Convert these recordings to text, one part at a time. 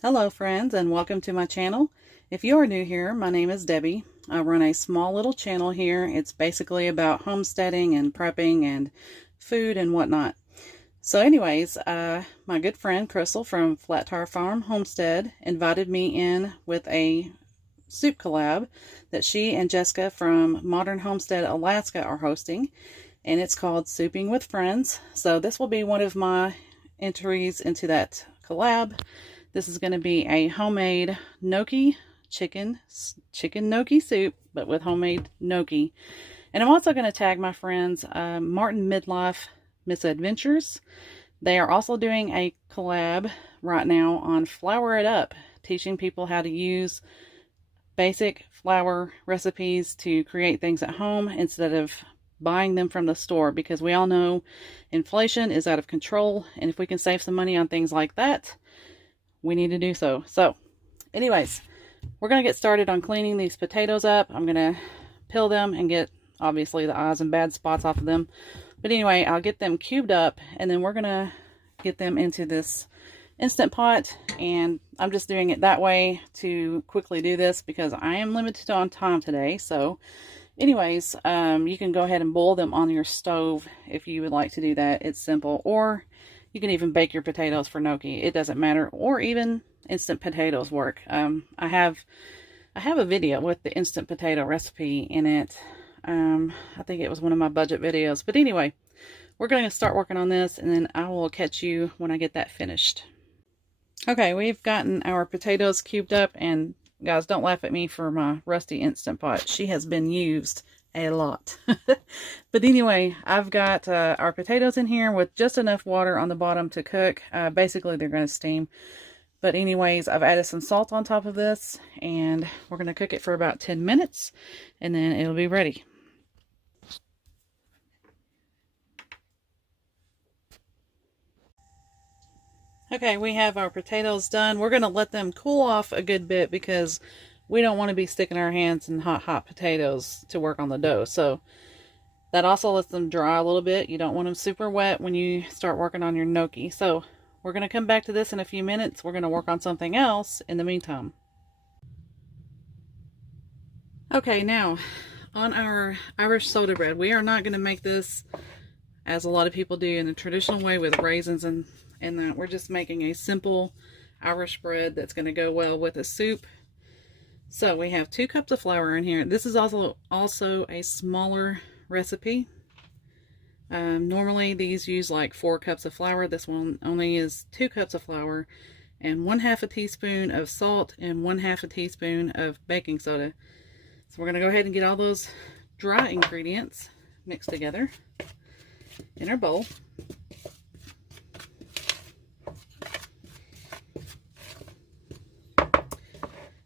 Hello friends, and welcome to my channel. If you are new here, my name is Debbie. I run a small little channel here. It's basically about homesteading and prepping and food and whatnot. So anyways, my good friend Crystal from Flat Tire Farm Homestead invited me in with a soup collab that she and Jessica from Modern Homestead Alaska are hosting, and it's called Souping with Friends. So this will be one of my entries into that collab. This is going to be a homemade gnocchi chicken gnocchi soup, but with homemade gnocchi. And I'm also going to tag my friends Martin Midlife Misadventures. They are also doing a collab right now on Flour It Up, teaching people how to use basic flour recipes to create things at home instead of buying them from the store, because we all know inflation is out of control, and if we can save some money on things like that, we need to do so. So anyways, we're going to get started on cleaning these potatoes up. I'm going to peel them and get obviously the eyes and bad spots off of them. But anyway, I'll get them cubed up, and then we're going to get them into this Instant Pot. And I'm just doing it that way to quickly do this because I am limited on time today. So anyways, you can go ahead and boil them on your stove if you would like to do that. It's simple. Or you can even bake your potatoes for gnocchi. It doesn't matter. Or even instant potatoes work. I have a video with the instant potato recipe in it. I think it was one of my budget videos. But anyway, we're going to start working on this, and then I will catch you when I get that finished. Okay, we've gotten our potatoes cubed up, and guys, don't laugh at me for my rusty Instant Pot. She has been used a lot. But anyway, I've got our potatoes in here with just enough water on the bottom to cook. Basically, they're going to steam. But anyways, I've added some salt on top of this, and we're going to cook it for about 10 minutes, and then it'll be ready. Okay, we have our potatoes done. We're going to let them cool off a good bit because we don't want to be sticking our hands in hot potatoes to work on the dough. So that also lets them dry a little bit. You don't want them super wet when you start working on your gnocchi. So we're going to come back to this in a few minutes. We're going to work on something else in the meantime. Okay, now on our Irish soda bread, we are not going to make this as a lot of people do in the traditional way with raisins and that. We're just making a simple Irish bread that's going to go well with a soup. So we have 2 cups of flour in here. This is also a smaller recipe. Normally these use like 4 cups of flour. This one only is 2 cups of flour and 1/2 a teaspoon of salt and 1/2 a teaspoon of baking soda. So we're going to go ahead and get all those dry ingredients mixed together in our bowl.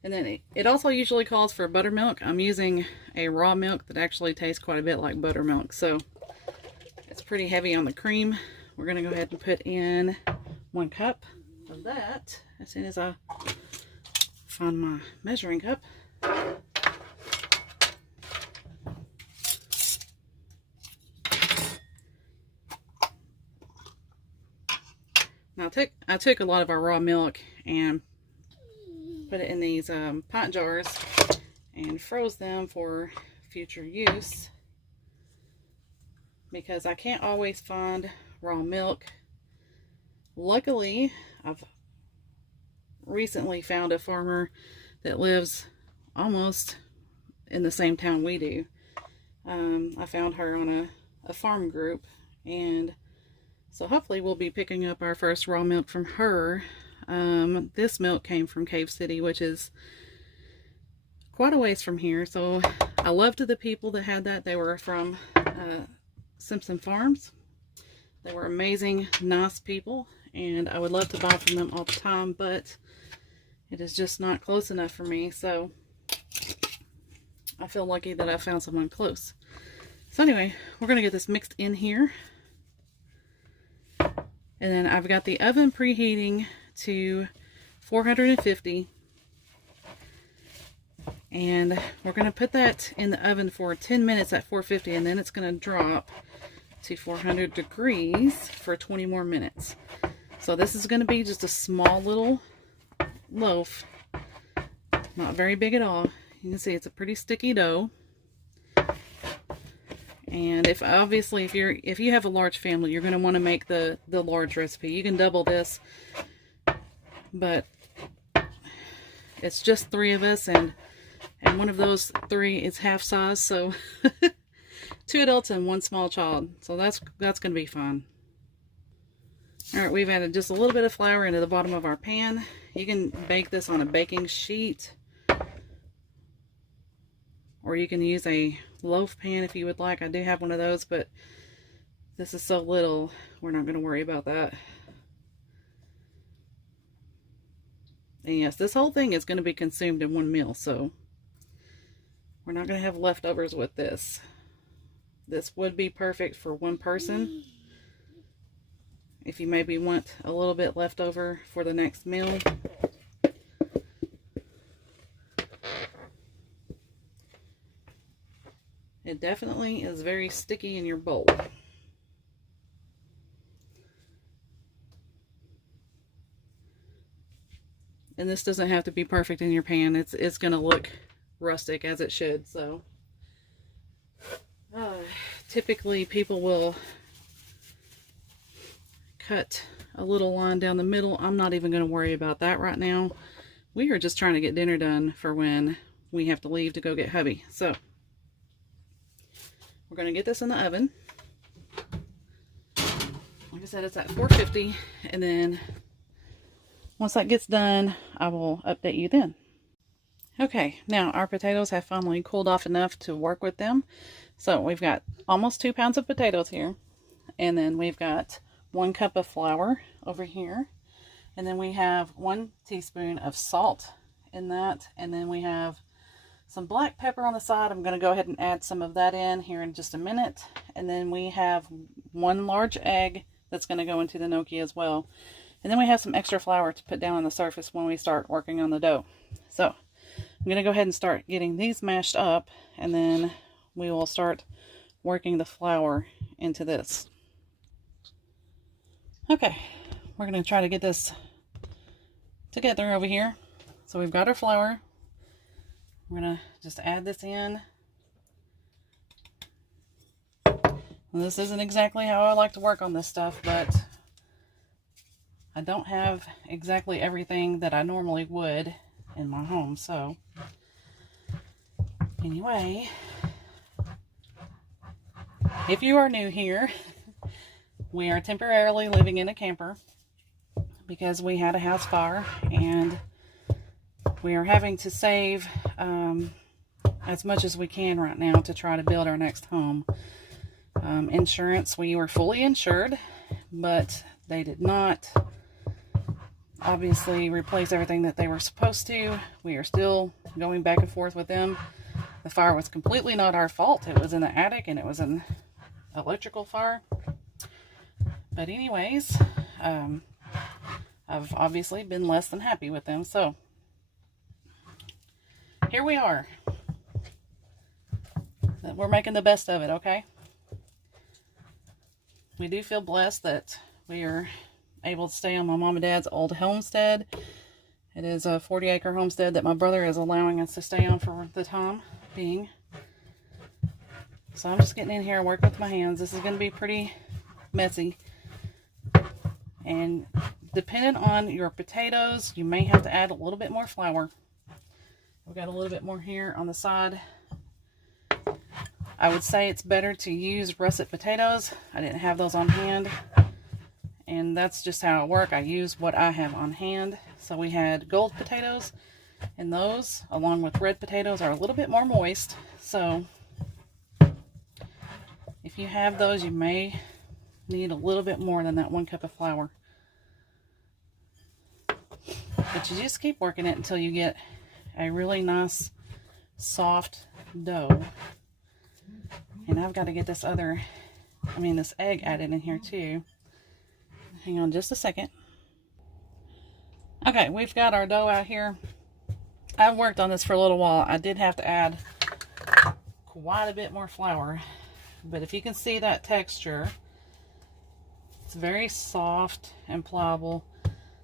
And then it also usually calls for buttermilk. I'm using a raw milk that actually tastes quite a bit like buttermilk, so it's pretty heavy on the cream. We're going to go ahead and put in 1 cup of that as soon as I find my measuring cup. Now I took a lot of our raw milk and put it in these pint jars and froze them for future use because I can't always find raw milk. Luckily, I've recently found a farmer that lives almost in the same town we do. I found her on a farm group, and so hopefully we'll be picking up our first raw milk from her. This milk came from Cave City, which is quite a ways from here. So I loved the people that had that. They were from Simpson Farms. They were amazing, nice people, and I would love to buy from them all the time, but it is just not close enough for me. So I feel lucky that I found someone close. So anyway, we're going to get this mixed in here. And then I've got the oven preheating to 450, and we're going to put that in the oven for 10 minutes at 450, and then it's going to drop to 400 degrees for 20 more minutes. So this is going to be just a small little loaf. Not very big at all. You can see it's a pretty sticky dough. And if you have a large family, you're going to want to make the large recipe. You can double this, but it's just 3 of us, and one of those 3 is half size, so 2 adults and 1 small child. So that's going to be fun. All right, we've added just a little bit of flour into the bottom of our pan. You can bake this on a baking sheet, or you can use a loaf pan if you would like. I do have one of those, but this is so little, we're not going to worry about that. And yes, this whole thing is going to be consumed in 1 meal, so we're not going to have leftovers with this. This would be perfect for 1 person. If you maybe want a little bit left over for the next meal. It definitely is very sticky in your bowl. And this doesn't have to be perfect in your pan. It's going to look rustic, as it should. So typically people will cut a little line down the middle. I'm not even going to worry about that right now. We are just trying to get dinner done for when we have to leave to go get hubby. So we're going to get this in the oven. Like I said, it's at 450, and then once that gets done, I will update you then. Okay, now our potatoes have finally cooled off enough to work with them. So we've got almost 2 pounds of potatoes here, and then we've got 1 cup of flour over here, and then we have 1 teaspoon of salt in that, and then we have some black pepper on the side. I'm going to go ahead and add some of that in here in just a minute. And then we have 1 large egg that's going to go into the gnocchi as well. And then we have some extra flour to put down on the surface when we start working on the dough. So I'm going to go ahead and start getting these mashed up, and then we will start working the flour into this. Okay, we're going to try to get this together over here. So we've got our flour. We're going to just add this in. Well, this isn't exactly how I like to work on this stuff, but I don't have exactly everything that I normally would in my home. So anyway, if you are new here, we are temporarily living in a camper because we had a house fire, and we are having to save as much as we can right now to try to build our next home. Insurance, we were fully insured, but they did not obviously replace everything that they were supposed to. We are still going back and forth with them. The fire was completely not our fault. It was in the attic, and it was an electrical fire. But anyways, I've obviously been less than happy with them. So here we are. We're making the best of it, okay? We do feel blessed that we are able to stay on my mom and dad's old homestead. It is a 40-acre homestead that my brother is allowing us to stay on for the time being. So I'm just getting in here and working with my hands. This is going to be pretty messy. And depending on your potatoes, you may have to add a little bit more flour. We've got a little bit more here on the side. I would say it's better to use russet potatoes. I didn't have those on hand, and that's just how I work. I use what I have on hand. So we had gold potatoes, and those, along with red potatoes, are a little bit more moist. So if you have those, you may need a little bit more than that 1 cup of flour. But you just keep working it until you get a really nice soft dough. And I've got to get this this egg added in here too. Hang on just a second. Okay, we've got our dough out here. I've worked on this for a little while. I did have to add quite a bit more flour. But if you can see that texture, it's very soft and pliable.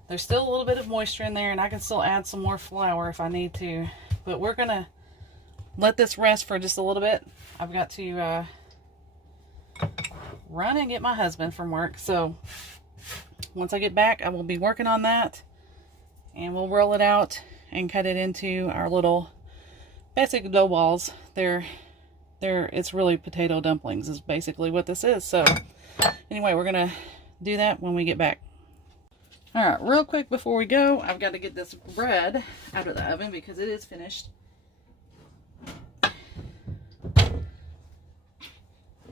There's still a little bit of moisture in there, and I can still add some more flour if I need to. But we're going to let this rest for just a little bit. I've got to run and get my husband from work. So once I get back, I will be working on that. And we'll roll it out and cut it into our little basic dough balls. It's really potato dumplings is basically what this is. So anyway, we're going to do that when we get back. All right, real quick before we go, I've got to get this bread out of the oven because it is finished.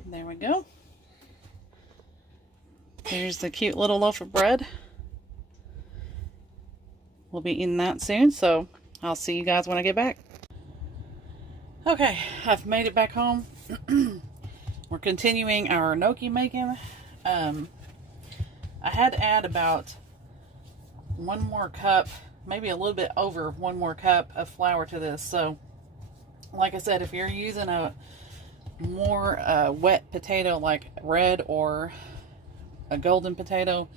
There we go. Here's the cute little loaf of bread. We'll be eating that soon, so I'll see you guys when I get back. Okay, I've made it back home. We're continuing our gnocchi making. I had to add about 1 more cup, maybe a little bit over 1 more cup of flour to this. So, like I said, if you're using a more wet potato like red or a golden potato,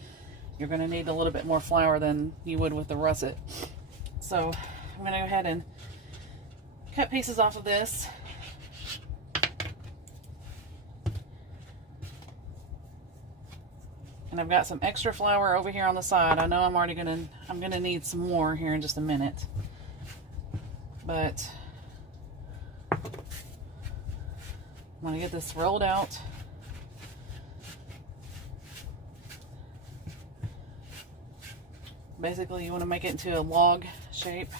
you're going to need a little bit more flour than you would with the russet. So I'm going to go ahead and cut pieces off of this. And I've got some extra flour over here on the side. I know I'm going to need some more here in just a minute. But I'm going to get this rolled out. Basically, you want to make it into a log shape.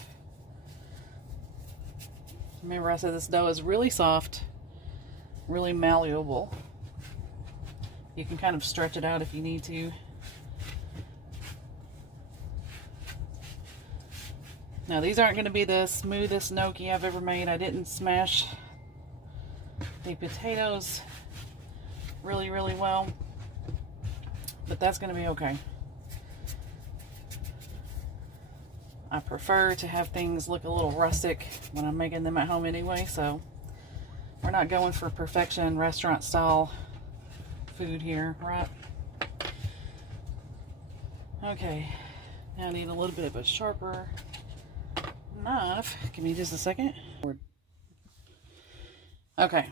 Remember, I said this dough is really soft, really malleable. You can kind of stretch it out if you need to. Now, these aren't going to be the smoothest gnocchi I've ever made. I didn't smash the potatoes really, really well, but that's going to be okay. I prefer to have things look a little rustic when I'm making them at home anyway, so we're not going for perfection restaurant style food here, right? Okay, now I need a little bit of a sharper knife. Give me just a second. Okay,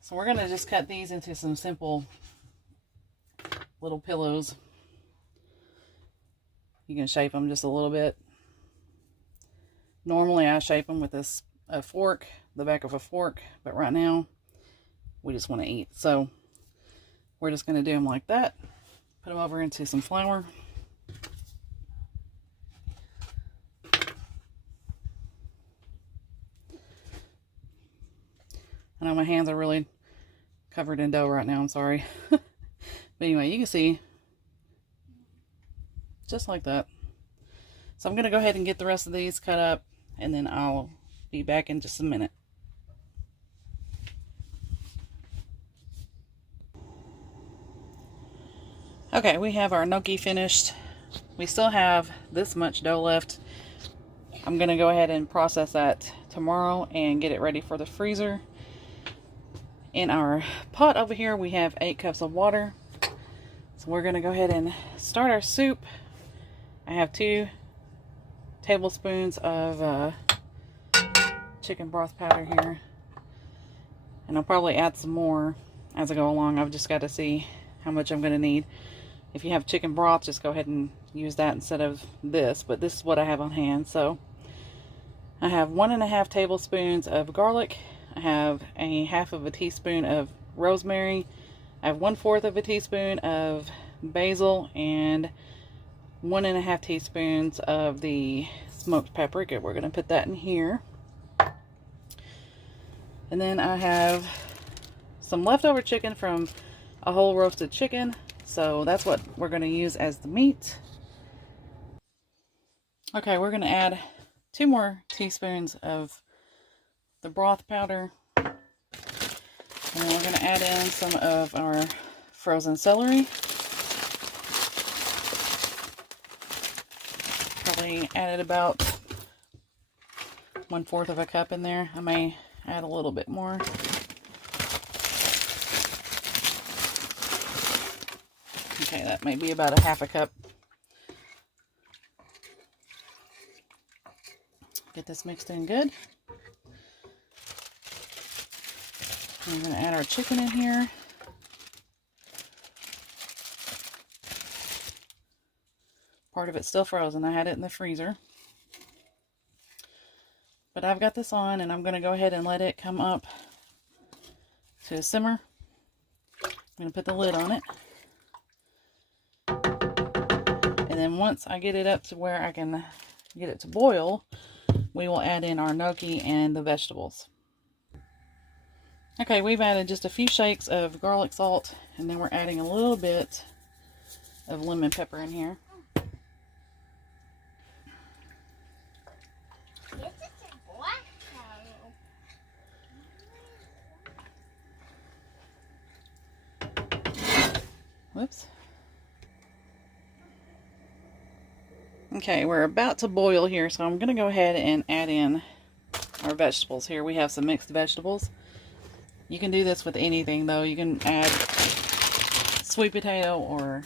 so we're gonna just cut these into some simple little pillows. You can shape them just a little bit. Normally I shape them with a fork, the back of a fork, but right now we just want to eat. So we're just going to do them like that. Put them over into some flour. I know my hands are really covered in dough right now, I'm sorry. But anyway, you can see just like that. So I'm going to go ahead and get the rest of these cut up, and then I'll be back in just a minute. Okay, we have our gnocchi finished. We still have this much dough left. I'm going to go ahead and process that tomorrow and get it ready for the freezer. In our pot over here, we have 8 cups of water. So we're going to go ahead and start our soup. I have 2 tablespoons of chicken broth powder here. And I'll probably add some more as I go along. I've just got to see how much I'm going to need. If you have chicken broth, just go ahead and use that instead of this. But this is what I have on hand. So I have 1½ tablespoons of garlic. I have a half of a teaspoon of rosemary. I have 1/4 of a teaspoon of basil and 1½ teaspoons of the smoked paprika. We're going to put that in here. And then I have some leftover chicken from a whole roasted chicken. So that's what we're going to use as the meat. Okay, we're going to add 2 more teaspoons of the broth powder. And then we're going to add in some of our frozen celery. Probably added about 1/4 of a cup in there. I may add a little bit more. Okay, that may be about a half a cup. Get this mixed in good. We're going to add our chicken in here. Part of it's still frozen. I had it in the freezer. But I've got this on, and I'm going to go ahead and let it come up to a simmer. I'm going to put the lid on it. And then once I get it up to where I can get it to boil, we will add in our gnocchi and the vegetables. Okay, we've added just a few shakes of garlic salt, and then we're adding a little bit of lemon pepper in here. Whoops. Okay, we're about to boil here, so I'm going to go ahead and add in our vegetables here. We have some mixed vegetables. You can do this with anything, though. You can add sweet potato or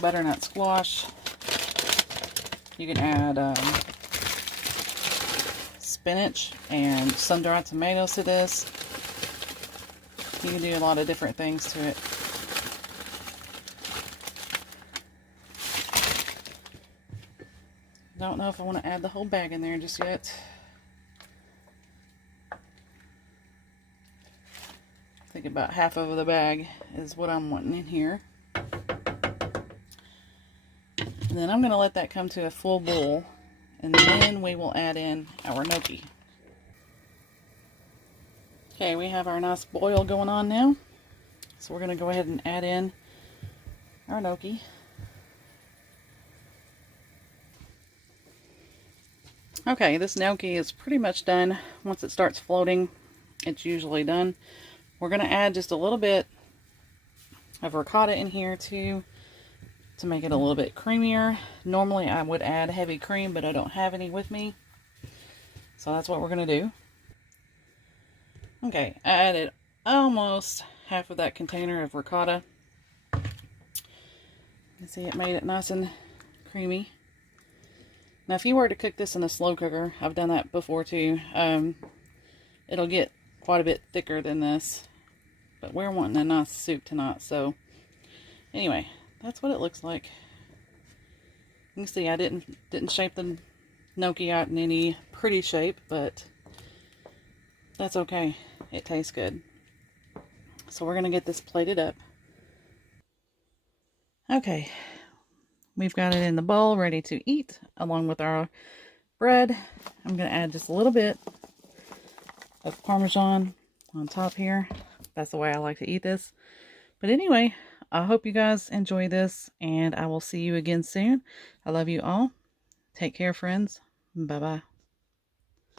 butternut squash. You can add spinach and sun-dried tomatoes to this. You can do a lot of different things to it. Don't know if I want to add the whole bag in there just yet. I think about half of the bag is what I'm wanting in here. And then I'm going to let that come to a full boil, and then we will add in our gnocchi. Okay, we have our nice boil going on now. So we're going to go ahead and add in our gnocchi. Okay, this gnocchi is pretty much done. Once it starts floating, it's usually done. We're going to add just a little bit of ricotta in here too, to make it a little bit creamier. Normally I would add heavy cream, but I don't have any with me. So that's what we're going to do. Okay, I added almost half of that container of ricotta. You can see it made it nice and creamy. Now, if you were to cook this in a slow cooker, I've done that before too, it'll get quite a bit thicker than this. But we're wanting a nice soup tonight, so anyway, that's what it looks like. You can see I didn't shape the gnocchi out in any pretty shape, but that's okay. It tastes good. So we're going to get this plated up. Okay. We've got it in the bowl ready to eat along with our bread. I'm going to add just a little bit of Parmesan on top here. That's the way I like to eat this. But anyway, I hope you guys enjoy this, and I will see you again soon. I love you all. Take care, friends. Bye-bye.